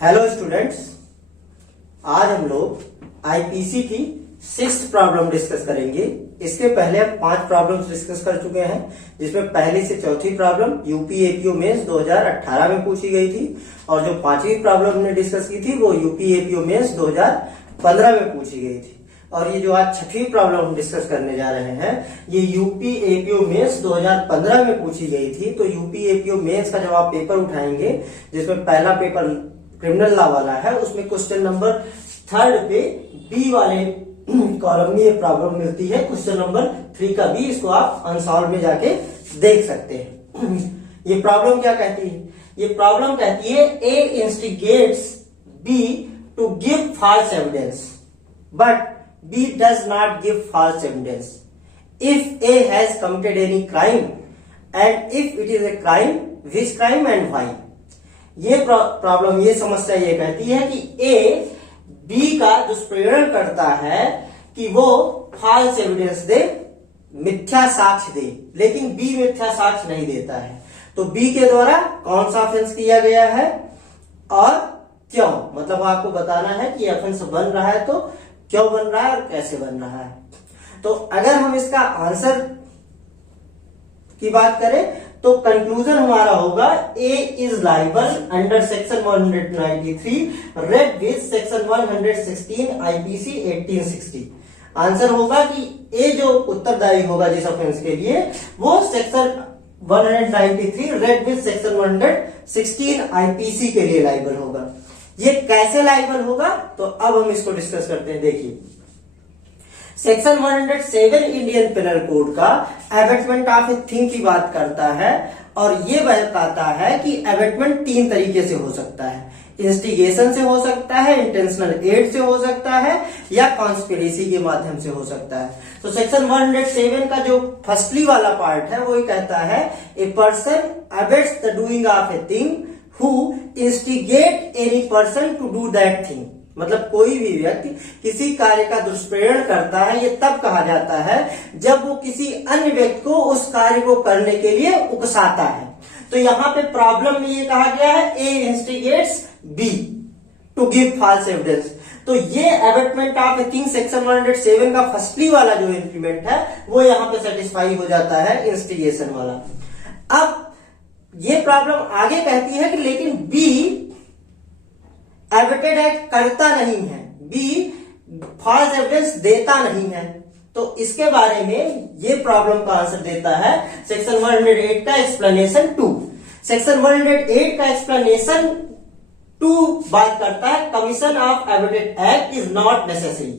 Hello students, आज हम लोग आईपीसी की 6th प्रॉब्लम डिस्कस करेंगे। इसके पहले हम 5 प्रॉब्लम्स डिस्कस कर चुके हैं, जिसमें पहली से चौथी प्रॉब्लम यूपी एपीओ मेंस 2018 में पूछी गई थी और जो 5वीं प्रॉब्लम हमने डिस्कस की थी वो यूपी एपीओ मेंस 2015 में पूछी गई थी। और ये जो आज 6वीं प्रॉब्लम हम डिस्कस करने जा रहे हैं ये यूपी एपीओ मेंस 2015 में पूछी गई थी। तो यूपी एपीओ मेंस का जब आप पेपर उठाएंगे, जिसमें पहला पेपर क्रिमिनल लॉ वाला है, उसमें क्वेश्चन नंबर 3 पे बी वाले कॉलम में ये प्रॉब्लम मिलती है। क्वेश्चन नंबर 3 का बी, इसको आप अनसॉल्व में जाके देख सकते हैं। ये प्रॉब्लम क्या कहती है? ये प्रॉब्लम कहती है A instigates B to give false evidence but B does not give false evidence if A has committed any crime and if it is a crime which crime and why. ये problem, ये समस्या ये कहती है कि A B का दुष्प्रेरण करता है कि वो फॉल्स एविडेंस दे, मिथ्या साक्ष्य दे, लेकिन बी मिथ्या साक्ष्य नहीं देता है। तो बी के द्वारा कौन सा ऑफेंस किया गया है और क्यों, मतलब आपको बताना है कि ऑफेंस बन रहा है तो क्यों बन रहा है और कैसे बन रहा है। तो अगर हम इसका आंसर की बात करें तो कंक्लूजन हमारा होगा A is liable under section 193 read with section 116 IPC 1860। Answer होगा कि ए जो उत्तरदायी होगा जिस ऑफेंस के लिए वो section 193 read with section 116 IPC के लिए लाइबल होगा। ये कैसे लाइबल होगा तो अब हम इसको डिस्कस करते हैं। देखिए, सेक्शन 107 इंडियन पेनल कोड का एबेटमेंट ऑफ ए थिंग की बात करता है और ये बताता है कि एबेटमेंट 3 तरीके से हो सकता है। इंस्टिगेशन से हो सकता है, इंटेंशनल एड से हो सकता है या कॉन्स्पिरेसी के माध्यम से हो सकता है। तो सेक्शन 107 का जो फर्स्टली वाला पार्ट है वो ये कहता है a person abets the doing of a thing who instigate any person to do that thing. मतलब कोई भी व्यक्ति किसी कार्य का दुष्प्रेरण करता है, ये तब कहा जाता है जब वो किसी अन्य व्यक्ति को उस कार्य को करने के लिए उकसाता है। तो यहाँ पे प्रॉब्लम में ये कहा गया है A instigates B to give false evidence. तो ये abetment of a thing section 107 का फर्स्टली वाला जो इंप्लीमेंट है वो यहाँ पे सेटिस्फाई हो जाता है इंस्टिगेशन वाला। अब ये प्रॉब्लम आगे कहती है कि लेकिन बी एबेटेड एक्ट करता नहीं है, बी फॉल्स एविडेंस देता नहीं है। तो इसके बारे में ये प्रॉब्लम का आंसर देता है सेक्शन 108 का एक्सप्लेनेशन 2। सेक्शन 108 का एक्सप्लेनेशन 2 बात करता है commission of abetted act is not necessary.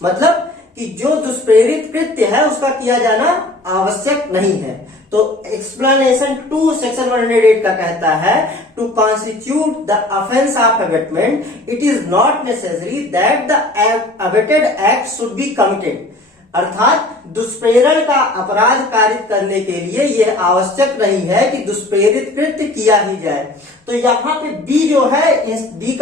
मतलब कि जो दुष्प्रेरित कृत्य है उसका किया जाना आवश्यक नहीं है। तो एक्सप्लेनेशन 2 सेक्शन 108 का कहता है to constitute the offence of abetment it is not necessary that the abetted act should be committed. अर्थात दुष्प्रेरण का अपराध कारित करने के लिए यह आवश्यक नहीं है कि दुष्प्रेरित कृत्य किया ही जाए। तो यहाँ पे बी जो है बी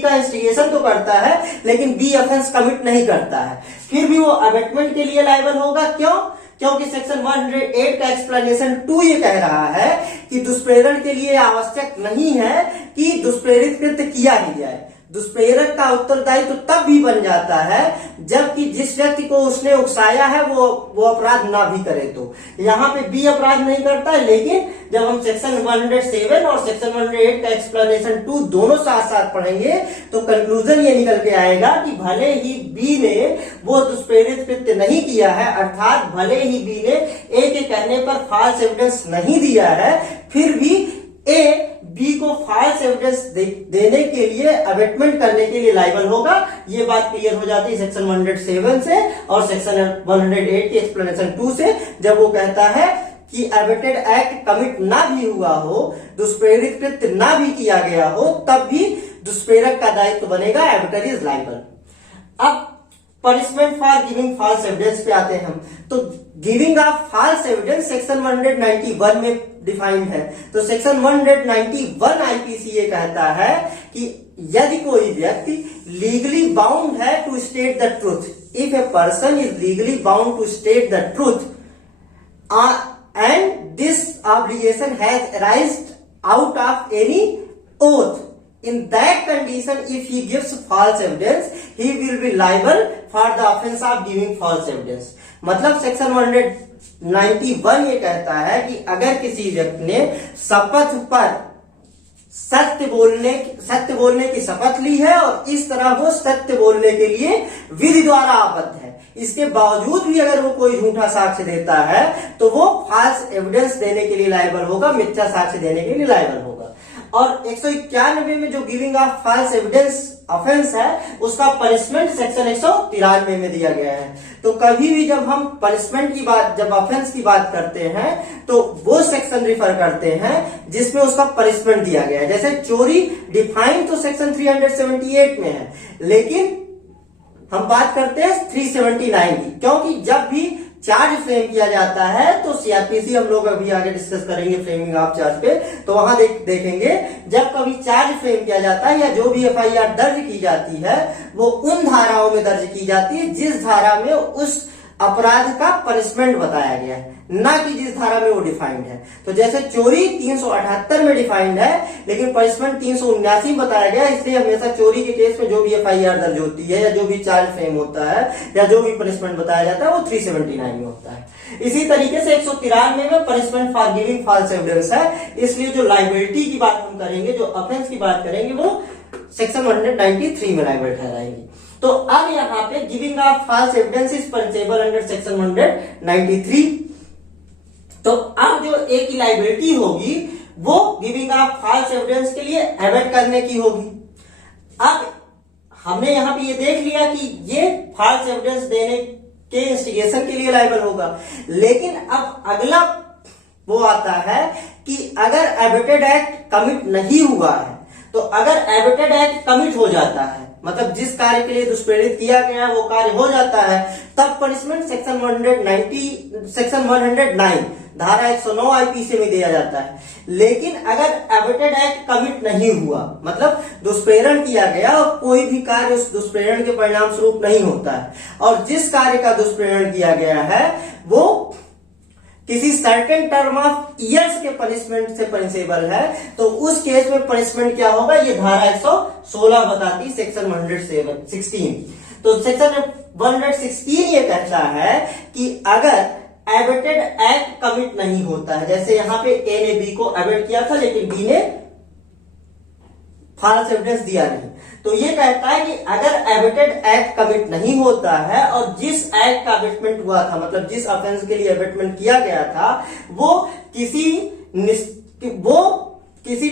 का इंस्टिगेशन तो करता है लेकिन बी ऑफेंस कमिट नहीं करता है, फिर भी वो एबेटमेंट के लिए लायबल होगा। क्यों? क्योंकि सेक्शन 108 का एक्सप्लेनेशन 2 ये कह रहा है कि दुष्प्रेरण के लिए आवश्यक नहीं है कि दुष्प्रेरित कृत्य किया ही जाए। दुष्प्रेरक का उत्तरदायी तो तब भी बन जाता है जबकि जिस व्यक्ति को उसने उकसाया है वो अपराध ना भी करे। तो यहाँ पे बी अपराध नहीं करता है, लेकिन जब हम सेक्शन 107 और सेक्शन 108 का एक्सप्लेनेशन 2 दोनों साथ साथ पढ़ेंगे तो कंक्लूजन ये निकल के आएगा कि भले ही बी ने वो दुष्प्रेरित कृत्य नहीं किया है, अर्थात भले ही बी ने ए के कहने पर फॉल्स एविडेंस नहीं दिया है, फिर भी ए बी को फॉल्स एविडेंस देने के लिए अबेटमेंट करने के लिए लायबल होगा। ये बात क्लियर हो जाती है सेक्शन 107 से और सेक्शन 108 के एक्सप्लेनेशन 2 से, जब वो कहता है कि एबेटेड एक्ट कमिट ना भी हुआ हो, दुष्प्रेरित कृत्य ना भी किया गया हो, तब भी दुष्प्रेरक का दायित्व बनेगा, एबेटर इज लायबल। अब punishment for giving false evidence पे आते हैं हम। तो giving of false evidence section 191 में डिफाइंड है। तो सेक्शन 191 आईपीसी ये कहता है कि यदि कोई व्यक्ति लीगली बाउंड है to state the truth, if a person is legally bound to state the truth and this obligation has arised out of any oath. In that addition, if he gives false evidence, he will be liable for the offense of giving false evidence. मतलब section 191 ये कहता है कि अगर किसी व्यक्ति ने शपथ पर सत्य बोलने की शपथ ली है और इस तरह वो सत्य बोलने के लिए विधि द्वारा आबद्ध है, इसके बावजूद भी अगर वो कोई झूठा साक्ष्य देता है तो वो फॉल्स एविडेंस देने के लिए लायबल होगा, मिथ्या साक्ष्य देने के लिए लायबल होगा। और 191 में जो giving of false evidence offence है उसका पनिशमेंट सेक्शन 193 में दिया गया है। तो कभी भी जब हम पनिशमेंट की बात, जब ऑफेंस की बात करते हैं तो वो सेक्शन रिफर करते हैं जिसमें उसका पनिशमेंट दिया गया है। जैसे चोरी डिफाइन तो सेक्शन 378 में है, लेकिन हम बात करते हैं 379 की, क्योंकि जब भी चार्ज फ्रेम किया जाता है तो सीआरपीसी हम लोग अभी आगे डिस्कस करेंगे फ्रेमिंग ऑफ चार्ज पे, तो वहां देखेंगे जब कभी चार्ज फ्रेम किया जाता है या जो भी एफआईआर दर्ज की जाती है वो उन धाराओं में दर्ज की जाती है जिस धारा में उस अपराध का पनिशमेंट बताया गया है, ना कि जिस धारा में वो डिफाइंड है। तो जैसे चोरी 378 में डिफाइंड है लेकिन पनिशमेंट 379 बताया गया, इसलिए हमेशा चोरी के केस में जो भी एफआईआर दर्ज होती है या जो भी चार्ज फ्रेम होता है या जो भी पनिशमेंट बताया जाता है वो 379 में होता है। इसी तरीके से 193 में punishment for giving false evidence है, इसलिए जो लाइबिलिटी की बात हम करेंगे, जो ऑफेंस की बात करेंगे वो सेक्शन 193 में लायबल ठहराएंगे। तो अब यहाँ पे giving of false evidence is punishable under section 193। तो अब जो एक की लाइबिलिटी होगी वो गिविंग ऑफ फॉल्स एविडेंस के लिए एबेट करने की होगी। अब हमने यहाँ पे ये देख लिया कि ये फॉल्स एविडेंस देने के इंस्टिगेशन के लिए लायबल होगा, लेकिन अब अगला वो आता है कि अगर एबेटेड एक्ट कमिट नहीं हुआ है, तो अगर एबेटेड एक्ट कमिट हो जाता है, मतलब जिस कार्य के लिए दुष्प्रेरित किया गया है वो कार्य हो जाता है, तब पनिशमेंट सेक्शन 109 धारा 109 आईपीसी में दिया जाता है। लेकिन अगर एबेटेड एक्ट कमिट नहीं हुआ, मतलब दुष्प्रेरण किया गया और कोई भी कार्य उस दुष्प्रेरण के परिणाम स्वरूप नहीं होता है और जिस कार्य का दुष्प्रेरण किया गया है वो किसी सर्टेन टर्म ऑफ ईयर्स के पनिशमेंट से पनिशेबल है, तो उस केस में पनिशमेंट क्या होगा, ये धारा 116 बताती सेक्शन 116। तो सेक्शन 116 ये कहता है कि अगर एबेटेड एक्ट कमिट नहीं होता है, जैसे यहाँ पे ए ने बी को एबेट किया था लेकिन बी ने फॉल्स एविडेंस दिया नहीं, तो ये कहता है कि अगर एबेटेड एक्ट कमिट नहीं होता है और जिस एक्ट का एबेटमेंट हुआ था, मतलब जिस ऑफेंस के लिए एबेटमेंट किया गया था वो किसी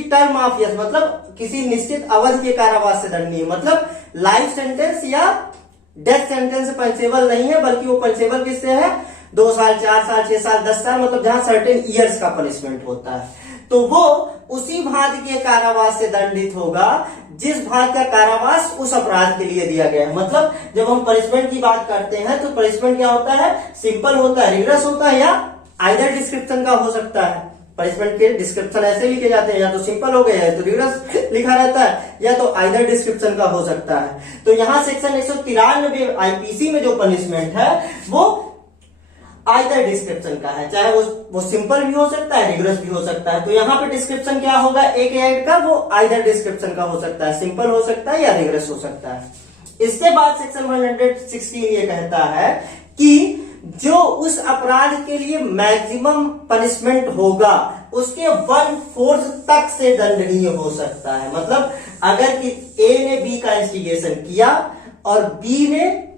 टर्म ऑफ ईयर्स, मतलब किसी निश्चित अवधि के कारावास से दंडनीय, मतलब लाइफ सेंटेंस या डेथ सेंटेंस से पंचेबल नहीं है, बल्कि वो पंचेबल किससे है, 2 साल, 4 साल, 6 साल, 10 साल, मतलब जहां सर्टेन ईयर्स का पनिशमेंट होता है, तो वो उसी भाग के कारावास से दंडित होगा जिस भाग का कारावास उस अपराध के लिए दिया गया है। मतलब जब हम पनिशमेंट की बात करते हैं तो पनिशमेंट क्या होता है, सिंपल होता है, रिग्रेस होता है या आइदर डिस्क्रिप्शन का हो सकता है। पनिशमेंट के डिस्क्रिप्शन ऐसे लिखे जाते हैं, या तो सिंपल हो गया है तो रिग्रेस लिखा रहता है, या तो आइदर डिस्क्रिप्शन का हो सकता है। तो यहाँ सेक्शन 193 आईपीसी में जो पनिशमेंट है वो आइदर डिस्क्रिप्शन का है, चाहे वो सिंपल भी हो सकता है, रिग्रेस भी हो सकता है। तो यहाँ पे डिस्क्रिप्शन क्या होगा, एक एक्ट का वो आइदर डिस्क्रिप्शन का हो सकता है, सिंपल हो सकता है या रिग्रेस हो सकता है। इसके बाद सेक्शन 116 ये कहता है कि जो उस अपराध के लिए मैक्सिमम पनिशमेंट होगा उसके 1/4 तक से दंडनीय हो सकता है। मतलब अगर कि ए ने बी का इंस्टिगेशन किया और बी ने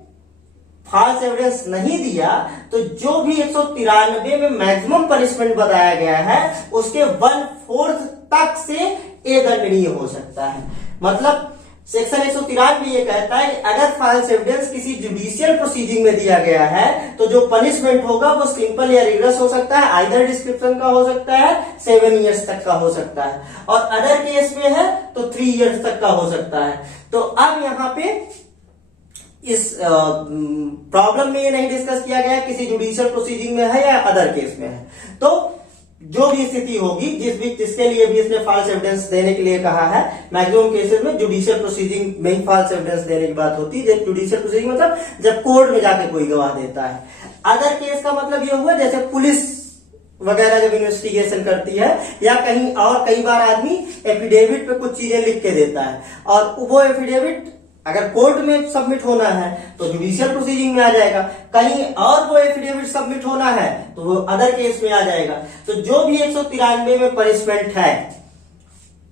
फॉल्स एविडेंस नहीं दिया, तो जो भी 193 में मैक्सिमम पनिशमेंट बताया गया है उसके 1/4 तक से ए दंडनीय हो सकता है। मतलब सेक्शन 193 ये कहता है कि अगर फॉल्स एविडेंस किसी जुडिशियल प्रोसीडिंग में दिया गया है तो जो पनिशमेंट होगा वो सिंपल या रिग्रेस हो सकता है, आइदर डिस्क्रिप्शन का हो सकता है, 7 ईयर्स तक का हो सकता है, और अदर केस में है तो 3 ईयर्स तक का हो सकता है। तो अब यहाँ पे इस प्रॉब्लम में ये नहीं डिस्कस किया गया किसी जुडिशियल प्रोसीडिंग में है या अदर केस में है। तो जो भी स्थिति होगी जिसके लिए भी इसने फॉल्स एविडेंस देने के लिए कहा है, मैक्सिमम केसेस में जुडिशियल प्रोसीडिंग में ही फॉल्स एविडेंस देने की बात होती है। जुडिशियल प्रोसीडिंग मतलब जब कोर्ट में जाके कोई गवाह देता है। अदर केस का मतलब ये हुआ जैसे पुलिस वगैरह जब इन्वेस्टिगेशन करती है, या कहीं और कई बार आदमी एफिडेविट पे कुछ चीजें लिख के देता है, और वो एफिडेविट अगर कोर्ट में सबमिट होना है तो जुडिशियल प्रोसीडिंग में आ जाएगा, कहीं और वो एफिडेविट सबमिट होना है तो वो अदर केस में आ जाएगा। तो जो भी 193 में पनिशमेंट है,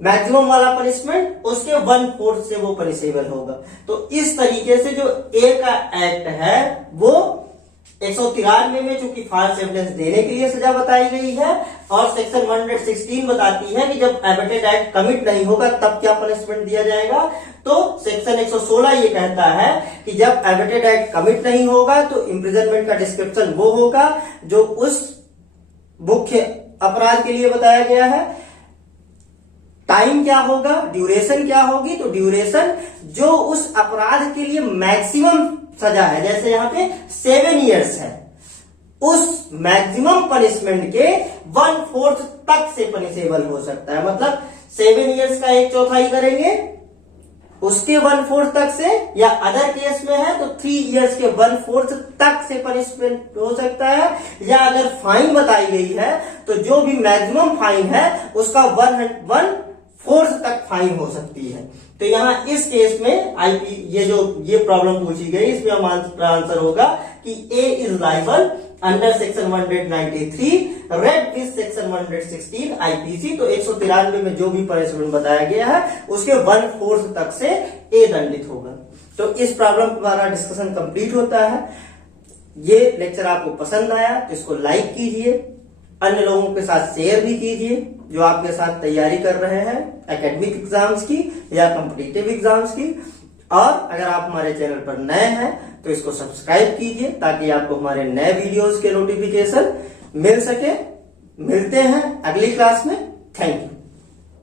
मैक्सिमम वाला पनिशमेंट, उसके 1/4 से वो पनिशेबल होगा। तो इस तरीके से जो ए का एक्ट है वो 193 में चूंकि फॉल्स एविडेंस देने के लिए सजा बताई गई है, और सेक्शन 116 बताती है कि जब एबेटेड एक्ट कमिट नहीं होगा तब क्या पनिशमेंट दिया जाएगा। तो सेक्शन 116 ये कहता है कि जब एबेटेड एक्ट कमिट नहीं होगा तो इम्प्रिजनमेंट का डिस्क्रिप्शन वो होगा जो उस मुख्य अपराध के लिए बताया गया है। टाइम क्या होगा, ड्यूरेशन क्या होगी, तो ड्यूरेशन जो उस अपराध के लिए मैक्सिमम सजा है, जैसे यहां पे 7 इयर्स है, उस मैक्सिमम पनिशमेंट के 1/4 तक से पनिशेबल हो सकता है। मतलब 7 इयर्स का 1/4 करेंगे, उसके 1/4 तक से, या अदर केस में है तो 3 इयर्स के 1/4 तक से पनिशमेंट हो सकता है। या अगर फाइन बताई गई है तो जो भी मैक्सिमम फाइन है उसका 1/4 तक फाइन हो सकती है। तो यहां इस केस में ये प्रॉब्लम पूछी गई, इसमें हमारा आंसर होगा कि A is liable under section 193 read with section 116 IPC. तो 193 में जो भी पनिशमेंट बताया गया है उसके 1/4 तक से ए दंडित होगा। तो इस प्रॉब्लम द्वारा डिस्कशन कंप्लीट होता है। ये लेक्चर आपको पसंद आया तो इसको लाइक कीजिए, अन्य लोगों के साथ शेयर भी कीजिए जो आपके साथ तैयारी कर रहे हैं एकेडमिक एग्जाम्स की या कॉम्पिटिटिव एग्जाम्स की। और अगर आप हमारे चैनल पर नए हैं तो इसको सब्सक्राइब कीजिए ताकि आपको हमारे नए वीडियोस के नोटिफिकेशन मिल सके। मिलते हैं अगली क्लास में। Thank you.